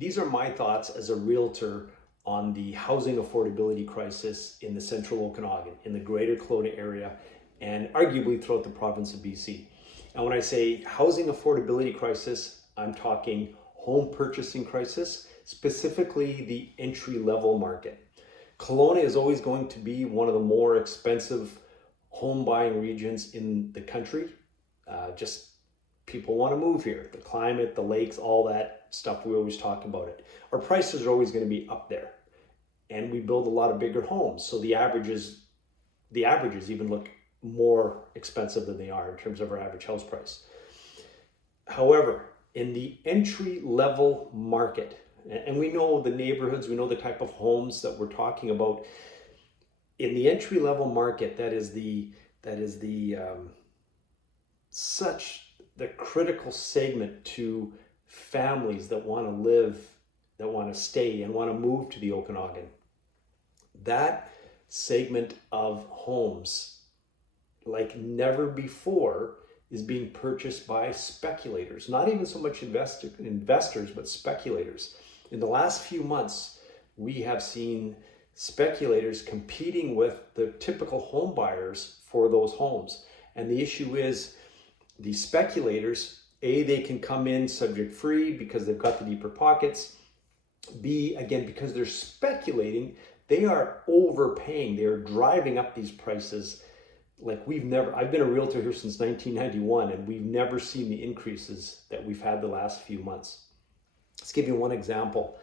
these are my thoughts as a realtor on the housing affordability crisis in the central Okanagan, in the greater Kelowna area, and arguably throughout the province of BC. And when I say housing affordability crisis, I'm talking home purchasing crisis, specifically the entry-level market. Kelowna is always going to be one of the more expensive home buying regions in the country. Just people want to move here. The climate, the lakes, all that stuff, we always talk about it. Our prices are always going to be up there. And we build a lot of bigger homes. So the averages even look more expensive than they are in terms of our average house price. However, in the entry level market, and we know the neighborhoods, we know the type of homes that we're talking about. In the entry level market, that is the critical segment to families that want to live, that want to stay, and want to move to the Okanagan. That segment of homes, like never before, is being purchased by speculators. Not even so much investors, but speculators. In the last few months, we have seen speculators competing with the typical home buyers for those homes. And the issue is, the speculators, A, they can come in subject free because they've got the deeper pockets. B, again, because they're speculating, they are overpaying. They are driving up these prices like I've been a realtor here since 1991, and we've never seen the increases that we've had the last few months. Let's give you one example.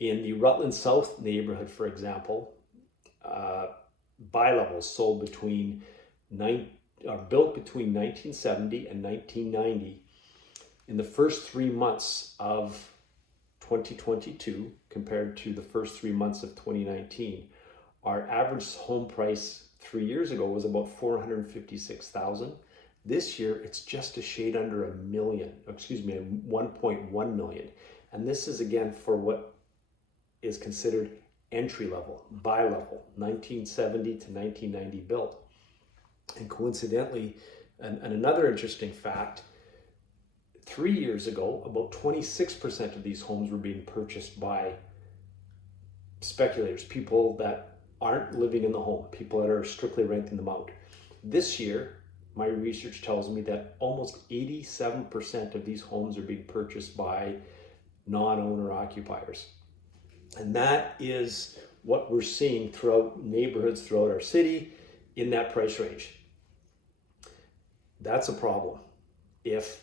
In the Rutland South neighborhood, for example, bi-levels sold built between 1970 and 1990. In the first 3 months of 2022 compared to the first 3 months of 2019, our average home price 3 years ago was about $456,000. This year, it's just a shade under $1.1 million. And this is again for what is considered entry level, bi-level, 1970 to 1990 built. And coincidentally, and another interesting fact, 3 years ago, about 26% of these homes were being purchased by speculators, people that aren't living in the home, people that are strictly renting them out. This year, my research tells me that almost 87% of these homes are being purchased by non-owner occupiers. And that is what we're seeing throughout neighborhoods throughout our city in that price range. That's a problem. If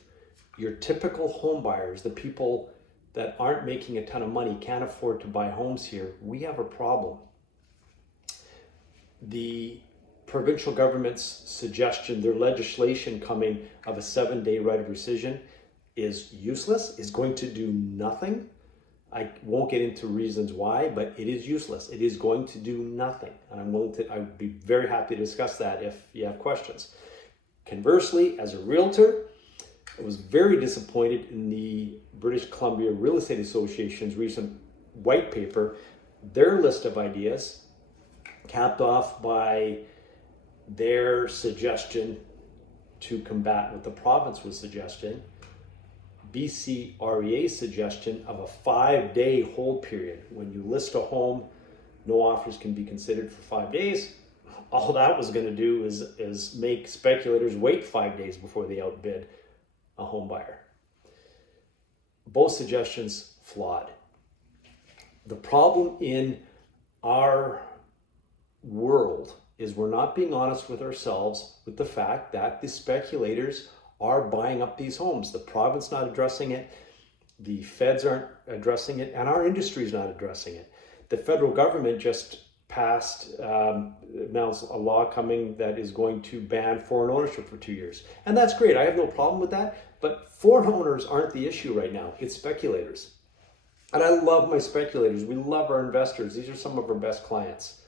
your typical home buyers, the people that aren't making a ton of money, can't afford to buy homes here, we have a problem. The provincial government's suggestion, their legislation coming of a 7-day right of rescission is useless, is going to do nothing. I won't get into reasons why, but it is useless. It is going to do nothing. And I'd be very happy to discuss that if you have questions. Conversely, as a realtor, I was very disappointed in the British Columbia Real Estate Association's recent white paper. Their list of ideas, capped off by their suggestion to combat what the province was suggesting, BC REA's suggestion of a 5-day hold period. When you list a home, no offers can be considered for 5 days. All that was going to do is make speculators wait 5 days before they outbid a home buyer. Both suggestions flawed. The problem in our world is we're not being honest with ourselves with the fact that the speculators are buying up these homes. The province not addressing it, the feds aren't addressing it, and our industry is not addressing it. The federal government just passed, announced a law coming that is going to ban foreign ownership for 2 years. And that's great, I have no problem with that, but foreign owners aren't the issue right now, it's speculators. And I love my speculators, we love our investors, these are some of our best clients.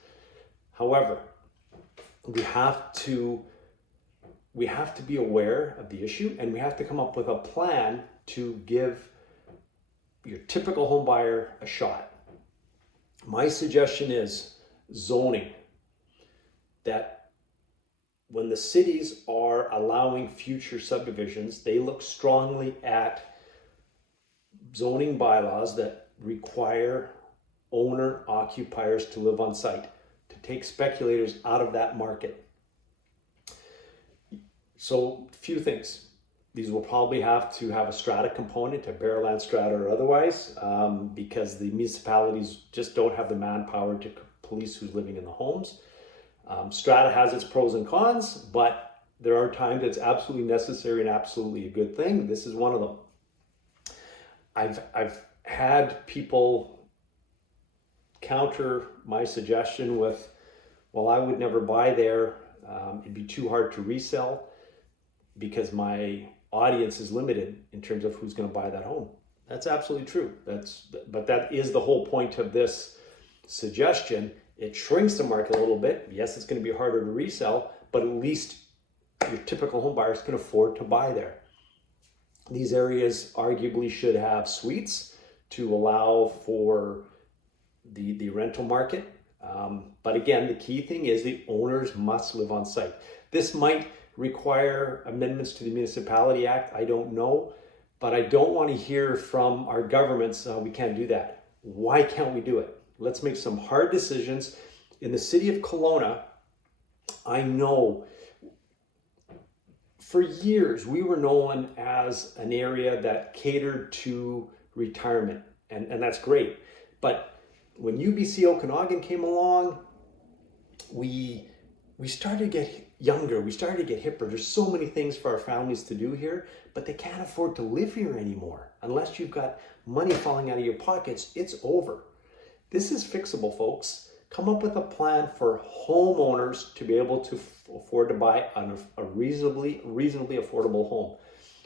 However, we have to be aware of the issue, and we have to come up with a plan to give your typical home buyer a shot. My suggestion is zoning. That when the cities are allowing future subdivisions, they look strongly at zoning bylaws that require owner occupiers to live on site, to take speculators out of that market. So a few things. These will probably have to have a strata component, a bare land strata or otherwise, because the municipalities just don't have the manpower to police who's living in the homes. Strata has its pros and cons, but there are times it's absolutely necessary and absolutely a good thing. This is one of them. I've had people counter my suggestion with, well, I would never buy there. It'd be too hard to resell because my audience is limited in terms of who's going to buy that home. That's absolutely true. But that is the whole point of this suggestion. It shrinks the market a little bit. Yes, it's going to be harder to resell, but at least your typical home buyers can afford to buy there. These areas arguably should have suites to allow for the rental market. But again, the key thing is the owners must live on site. This might require amendments to the Municipality Act. I don't know, but I don't want to hear from our governments, we can't do that. Why can't we do it? Let's make some hard decisions. In the city of Kelowna, I know for years we were known as an area that catered to retirement, and that's great. But when UBC Okanagan came along, we started to get younger, we started to get hipper. There's so many things for our families to do here, but they can't afford to live here anymore. Unless you've got money falling out of your pockets, it's over. This is fixable, folks. Come up with a plan for homeowners to be able to afford to buy a reasonably affordable home.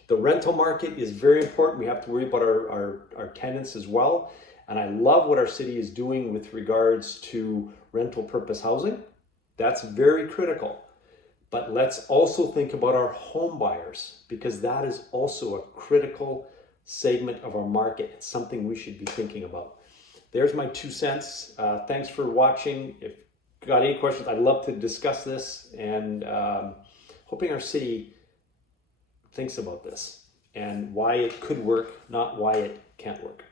The rental market is very important. We have to worry about our tenants as well. And I love what our city is doing with regards to rental purpose housing. That's very critical. But let's also think about our home buyers, because that is also a critical segment of our market. It's something we should be thinking about. There's my 2 cents. Thanks for watching. If you got any questions, I'd love to discuss this, and hoping our city thinks about this and why it could work, not why it can't work.